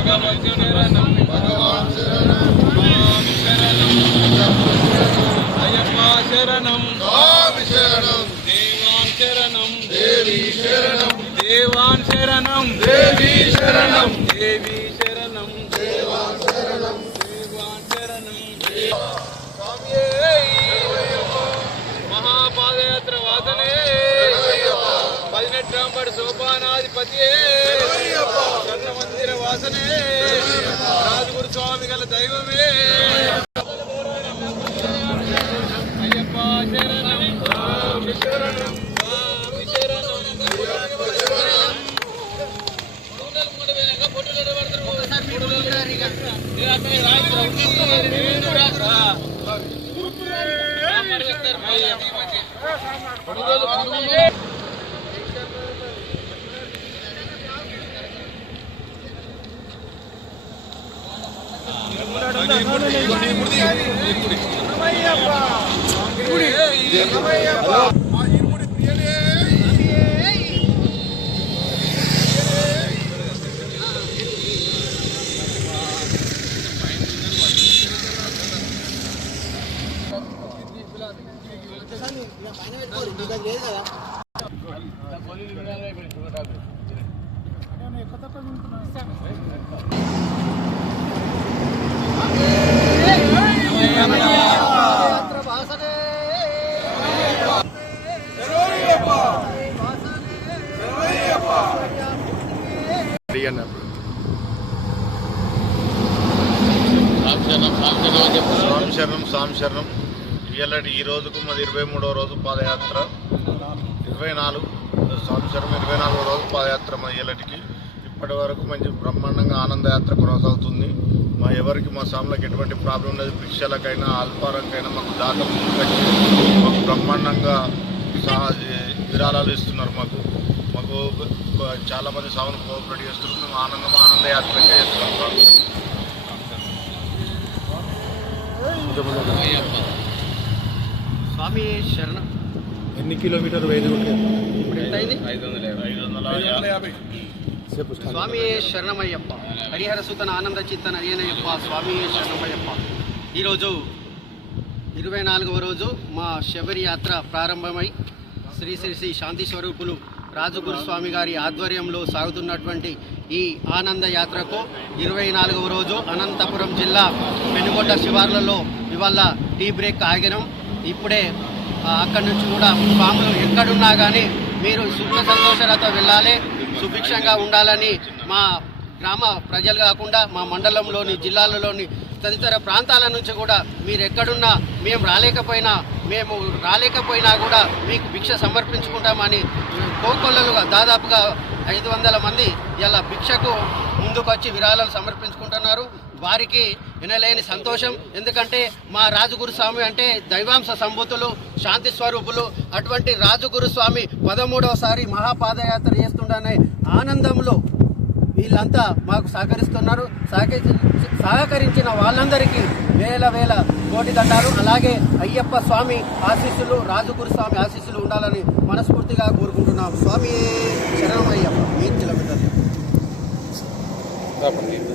శరణం దేవాన్ శరణం. దేవి శరణం దేవాన్ శరణం దేవి శరణం దేవి శరణం దేవాన్ శరణం దేవాన్ శరణం మహాపాదయాత్ర వాదనే పదినెట్టాంబడి సోపానాధిపతియే. స్వర్ణ మందిర వాసనే రాజగురు స్వామి గల దైవమే అయ్యప్ప శరణం స్వామి శరణం స్వామి శరణం కొత్త కొత్త స్వామి శరణం స్వామి శరణం ఇయ్యలటి ఈ రోజుకు మాది ఇరవై మూడవ రోజు పాదయాత్ర. ఇరవై నాలుగు స్వామి శరణం ఇరవై నాలుగో రోజు పాదయాత్ర మా ఇయ్యలటికి. ఇప్పటి వరకు మంచి బ్రహ్మాండంగా ఆనందయాత్ర కొనసాగుతుంది. మా ఎవరికి మా స్వాములకు ఎటువంటి ప్రాబ్లం లేదు. భిక్షలకైనా అల్పారంకైనా మాకు దాతలు ముందుకొచ్చి మాకు బ్రహ్మాండంగా సహా విరాళాలు ఇస్తున్నారు మాకు. మాకు చాలా మంది స్వామిని కోఆపరేట్ చేస్తున్నారు. మేము ఆనందం ఆనందయాత్రగా చేస్తున్నాం స్వామి. శరణం. ఎన్ని కిలోమీటర్ వేది ఇప్పుడు ఎంత అయింది? ఐదు వందల ఐదు వందల యాభై. స్వామి శరణమయ్యప్ప. హరిహర సూతన ఆనంద చింతన అయ్యనయ్యప్ప స్వామి శరణమయ్యప్ప. ఈరోజు ఇరవై నాలుగవ రోజు మా శబరి యాత్ర ప్రారంభమై శ్రీ శ్రీ శ్రీ శాంతి స్వరూపులు రాజగురు స్వామి గారి ఆధ్వర్యంలో సాగుతున్నటువంటి ఈ ఆనంద యాత్రకు ఇరవై నాలుగవ రోజు అనంతపురం జిల్లా పెనుగొండ శివార్లలో ఇవాళ టీ బ్రేక్ ఆగినం. ఇప్పుడే అక్కడి నుంచి కూడా స్వాములు ఎక్కడున్నా కానీ మీరు సుఖ సంతోషాలతో వెళ్ళాలి. సుభిక్షంగా ఉండాలని మా గ్రామ ప్రజలు కాకుండా మా మండలంలోని జిల్లాలలోని తదితర ప్రాంతాల నుంచి కూడా మీరు ఎక్కడున్నా మేము రాలేకపోయినా మేము రాలేకపోయినా కూడా మీకు భిక్ష సమర్పించుకుంటామని కోకొల్లలుగా దాదాపుగా ఐదు వందల మంది ఇలా భిక్షకు ముందుకొచ్చి విరాళాలు సమర్పించుకుంటున్నారు. వారికి వినలేని సంతోషం. ఎందుకంటే మా రాజగురు స్వామి అంటే దైవాంశ సంభూతులు శాంతి స్వరూపులు. అటువంటి రాజగురు స్వామి పదమూడవసారి మహాపాదయాత్ర చేస్తుండనే ఆనందంలో వీళ్ళంతా మాకు సహకరిస్తున్నారు. సహకరి సహకరించిన వాళ్ళందరికీ వేల వేల కోటి దండాలు. అలాగే అయ్యప్ప స్వామి ఆశీస్సులు రాజగురు స్వామి ఆశీస్సులు ఉండాలని మనస్ఫూర్తిగా కోరుకుంటున్నాం స్వామి శరణం అయ్యప్ప. మీ కిలోమీటర్లు?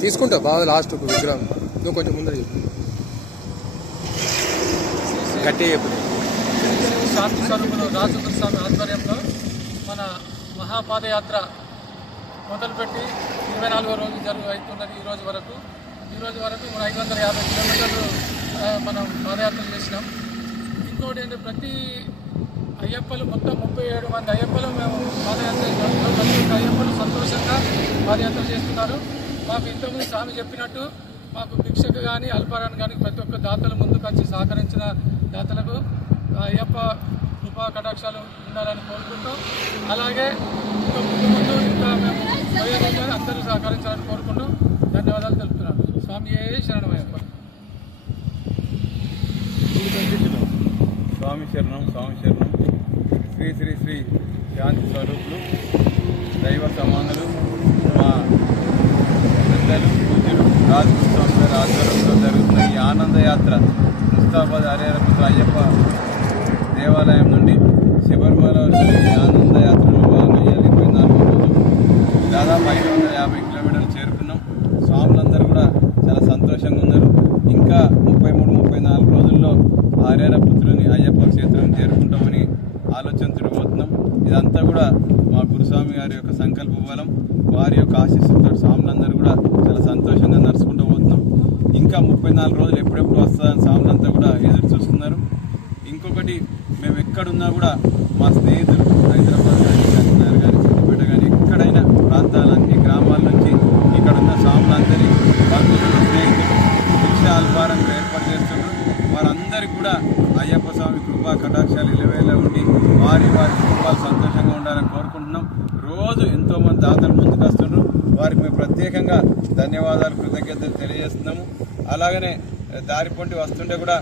తీసుకుంటా బాగా లాస్ట్ విగ్రహం. నువ్వు కొంచెం ముందర చెప్పు. గట్టిగా చెప్పు. శాంతి స్వరూపులు రాజేంద్ర స్వామి ఆధ్వర్యంలో మన మహాపాదయాత్ర మొదలుపెట్టి ఇరవై నాలుగో రోజు జరుగు అవుతున్నది ఈ రోజు వరకు. ఈ రోజు వరకు మన ఐదు వందల యాభై కిలోమీటర్లు మనం పాదయాత్ర చేసినాం. ఇంకోటి ఏంటంటే ప్రతి అయ్యప్పలు మొత్తం ముప్పై ఏడు మంది అయ్యప్పలు మేము పాదయాత్ర. ప్రతి ఒక్క అయ్యప్పలు సంతోషంగా పాదయాత్ర చేస్తున్నారు. మాకు ఇంతకుముందు స్వామి చెప్పినట్టు మాకు భిక్షకు కానీ అల్పారాన్ని కానీ ప్రతి ఒక్క దాతలు ముందుకు వచ్చి సహకరించిన దాతలకు అయ్యప్ప కృపా కటాక్షాలు ఉండాలని కోరుకుంటూ అలాగే ఇంకా ముందు ముందు ఇంకా మేము పోయేదాన్ని అందరూ సహకరించాలని కోరుకుంటూ ధన్యవాదాలు తెలుపుతున్నాను. స్వామి ఏ శరణమయ్యప్ప. స్వామి శరణం స్వామి శరణం. శ్రీ శ్రీ శ్రీ శాంతి స్వరూపులు దైవ సమానులు పెద్దలు పూజ్యులు రాజు స్వామి గారి ఆధ్వర్యంలో జరుగుతున్న ఈ ఆనంద యాత్ర ముస్తాబాద్ హరిహరపుత్ర అయ్యప్ప దేవాలయం నుండి శబరిమల ఆనందయాత్ర ఆనంద యాత్రలో భాగంగా ఇవాళ ఇరవై నాలుగో రోజు దాదాపు ఐదు వందల యాభై కిలోమీటర్లు చేరుకున్నాం స్వాములందరూ కూడా చాలా సంతోషంగా ఉన్నారు ఇంకా ముప్పై మూడు ముప్పై నాలుగు రోజుల్లో ఆర్యార పుత్రుని అయ్యప్ప క్షేత్రం చేరుకుంటామని ఆలోచనతో పోతున్నాం ఇదంతా కూడా మా గురుస్వామి గారి యొక్క సంకల్ప బలం వారి యొక్క ఆశీస్సులతో స్వాములందరూ కూడా చాలా సంతోషంగా నడుచుకుంటూ పోతున్నాం. ఇంకా ముప్పై నాలుగు రోజులు ఎప్పుడెప్పుడు వస్తుందని స్వాములంతా కూడా ఎదురు చూస్తున్నారు. ఇంకొకటి మేము ఎక్కడున్నా కూడా మా స్నేహితులు హైదరాబాద్ కానీ కరీంనగర్ కానీ సిద్దిపేట కానీ ఎక్కడైనా ప్రాంతాల అన్ని గ్రామాల నుంచి ఇక్కడ ఉన్న స్వాములందరి బంధువులు స్నేహితులు శిక్ష అల్పారం ఏర్పాటు చేస్తున్నారు వారందరికీ కూడా అయ్యప్ప స్వామి కృపా కటాక్షాలు ఉండి వారి వారి కుటుంబాలు సంతోషంగా ఉండాలని కోరుకుంటున్నాం. రోజు ఎంతోమంది దాతలు ముందుకొస్తున్నారు వారికి మేము ప్రత్యేకంగా ధన్యవాదాలు కృతజ్ఞతలు తెలియజేస్తున్నాము. అలాగనే దారి పొంటి వస్తుంటే కూడా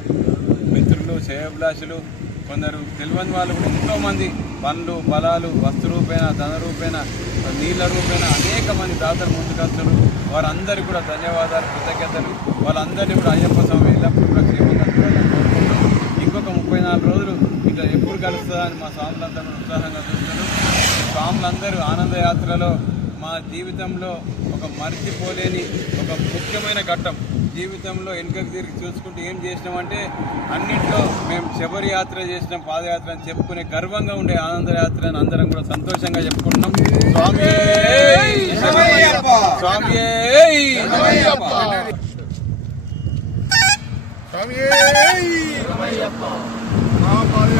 మిత్రులు శ్రేయభిలాషులు కొందరు తెలియని వాళ్ళు కూడా ఎంతోమంది పనులు బలాలు వస్తు రూపేణ ధన రూపేణ నీళ్ళ రూపేణ అనేక మంది దాతలు ముందుకు వస్తున్నారు వారందరికీ కూడా ధన్యవాదాలు కృతజ్ఞతలు. వాళ్ళందరినీ కూడా అయ్యప్ప స్వామి ఎల్లప్పుడూ కూడా క్షేమంగా చూడాలని ఇంకొక ముప్పై నాలుగు రోజులు కలుస్తుందని మా స్వాములందరూ ఉత్సాహంగా చూస్తారు స్వాములందరూ ఆనందయాత్రలో మా జీవితంలో ఒక మర్చిపోలేని ఒక ముఖ్యమైన ఘట్టం జీవితంలో వెనుకకు తిరిగి చూసుకుంటూ ఏం చేసినామంటే అన్నింటిలో మేము శబరి యాత్ర చేసినాం పాదయాత్ర అని చెప్పుకునే గర్వంగా ఉండే ఆనంద యాత్ర అని అందరం కూడా సంతోషంగా చెప్పుకుంటున్నాం స్వామి స్వామి స్వామి Bye.